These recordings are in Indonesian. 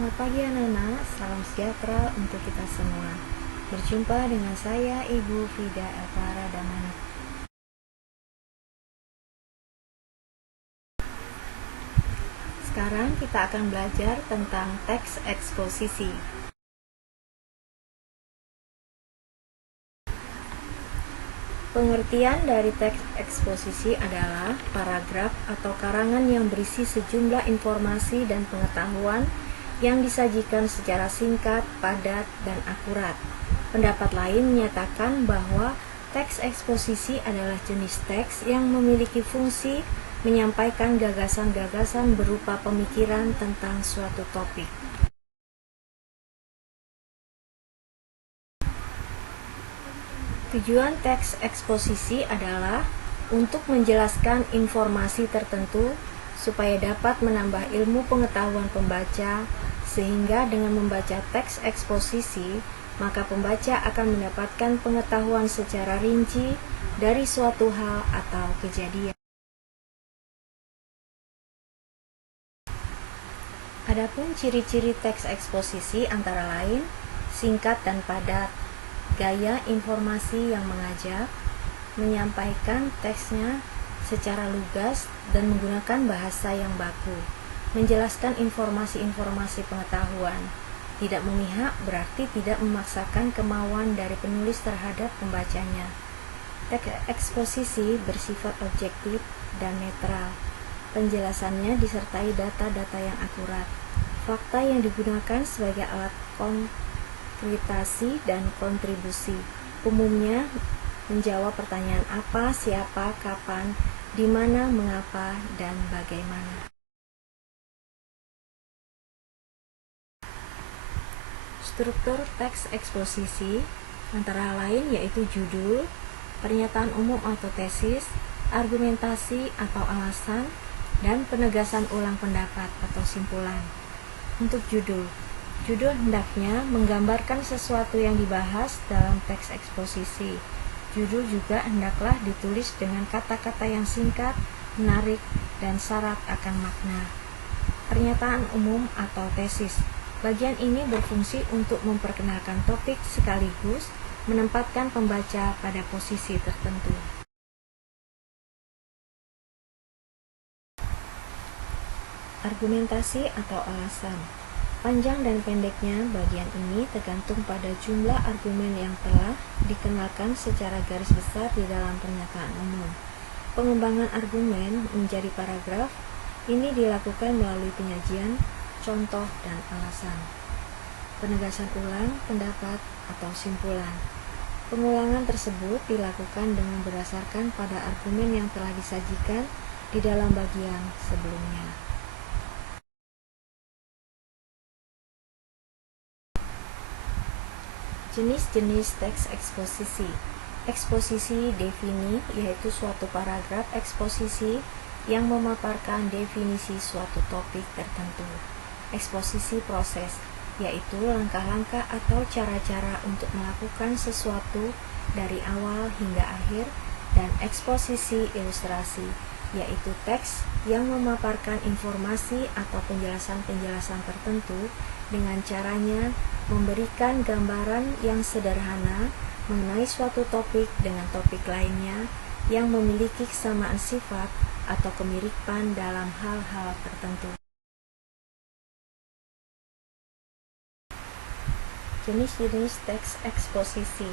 Selamat pagi anak-anak, salam sejahtera untuk kita semua. Berjumpa dengan saya Ibu Fida Elvara Damani. Sekarang kita akan belajar tentang teks eksposisi. Pengertian dari teks eksposisi adalah paragraf atau karangan yang berisi sejumlah informasi dan pengetahuan yang disajikan secara singkat, padat, dan akurat. Pendapat lain menyatakan bahwa teks eksposisi adalah jenis teks yang memiliki fungsi menyampaikan gagasan-gagasan berupa pemikiran tentang suatu topik. Tujuan teks eksposisi adalah untuk menjelaskan informasi tertentu supaya dapat menambah ilmu pengetahuan pembaca, sehingga dengan membaca teks eksposisi, maka pembaca akan mendapatkan pengetahuan secara rinci dari suatu hal atau kejadian. Adapun ciri-ciri teks eksposisi antara lain singkat dan padat, gaya informasi yang mengajak, menyampaikan teksnya secara lugas dan menggunakan bahasa yang baku, menjelaskan informasi-informasi pengetahuan, tidak memihak berarti tidak memaksakan kemauan dari penulis terhadap pembacanya. Teks eksposisi bersifat objektif dan netral. Penjelasannya disertai data-data yang akurat. Fakta yang digunakan sebagai alat konkretasi dan kontribusi. Umumnya menjawab pertanyaan apa, siapa, kapan, di mana, mengapa, dan bagaimana. Struktur teks eksposisi antara lain yaitu judul, pernyataan umum atau tesis, argumentasi atau alasan, dan penegasan ulang pendapat atau simpulan. Untuk judul hendaknya menggambarkan sesuatu yang dibahas dalam teks eksposisi. Judul juga hendaklah ditulis dengan kata-kata yang singkat, menarik, dan syarat akan makna. Pernyataan umum atau tesis. Bagian ini berfungsi untuk memperkenalkan topik sekaligus menempatkan pembaca pada posisi tertentu. Argumentasi atau alasan. Panjang dan pendeknya bagian ini tergantung pada jumlah argumen yang telah dikenalkan secara garis besar di dalam pernyataan umum. Pengembangan argumen menjadi paragraf ini dilakukan melalui penyajian, contoh, dan alasan. Penegasan ulang pendapat atau simpulan. Pengulangan tersebut dilakukan dengan berdasarkan pada argumen yang telah disajikan di dalam bagian sebelumnya. Jenis-jenis teks eksposisi. Eksposisi defini yaitu suatu paragraf eksposisi yang memaparkan definisi suatu topik tertentu. Eksposisi proses yaitu langkah-langkah atau cara-cara untuk melakukan sesuatu dari awal hingga akhir, dan eksposisi ilustrasi yaitu teks yang memaparkan informasi atau penjelasan-penjelasan tertentu dengan caranya memberikan gambaran yang sederhana mengenai suatu topik dengan topik lainnya yang memiliki kesamaan sifat atau kemiripan dalam hal-hal tertentu. Jenis-jenis teks eksposisi.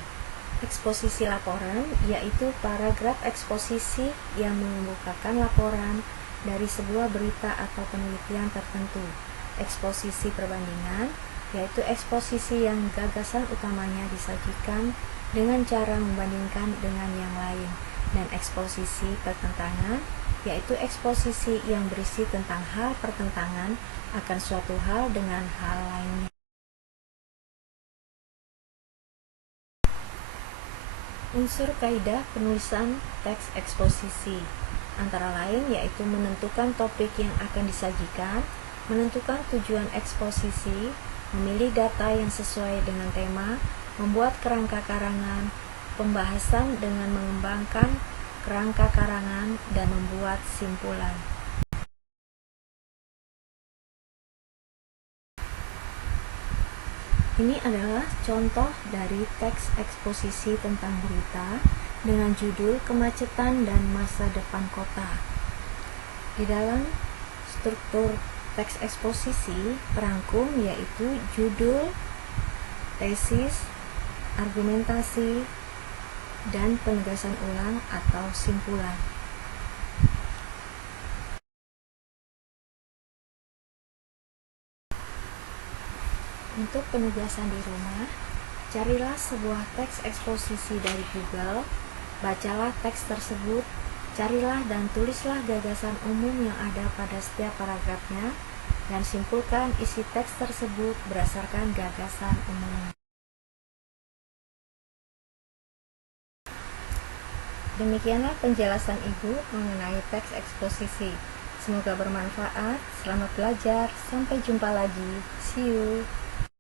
Eksposisi laporan yaitu paragraf eksposisi yang mengemukakan laporan dari sebuah berita atau penelitian tertentu. Eksposisi perbandingan yaitu eksposisi yang gagasan utamanya disajikan dengan cara membandingkan dengan yang lain, dan eksposisi pertentangan yaitu eksposisi yang berisi tentang hal pertentangan akan suatu hal dengan hal lainnya. Unsur kaidah penulisan teks eksposisi antara lain yaitu menentukan topik yang akan disajikan, menentukan tujuan eksposisi, memilih data yang sesuai dengan tema, membuat kerangka karangan, pembahasan dengan mengembangkan kerangka karangan, dan membuat simpulan. Ini adalah contoh dari teks eksposisi tentang berita dengan judul Kemacetan dan Masa Depan Kota. Di dalam struktur teks eksposisi perangkum yaitu judul, tesis, argumentasi, dan penegasan ulang atau simpulan. Untuk penugasan di rumah, carilah sebuah teks eksposisi dari Google, bacalah teks tersebut, carilah dan tulislah gagasan umum yang ada pada setiap paragrafnya, dan simpulkan isi teks tersebut berdasarkan gagasan umum. Demikianlah penjelasan Ibu mengenai teks eksposisi. Semoga bermanfaat. Selamat belajar. Sampai jumpa lagi. See you.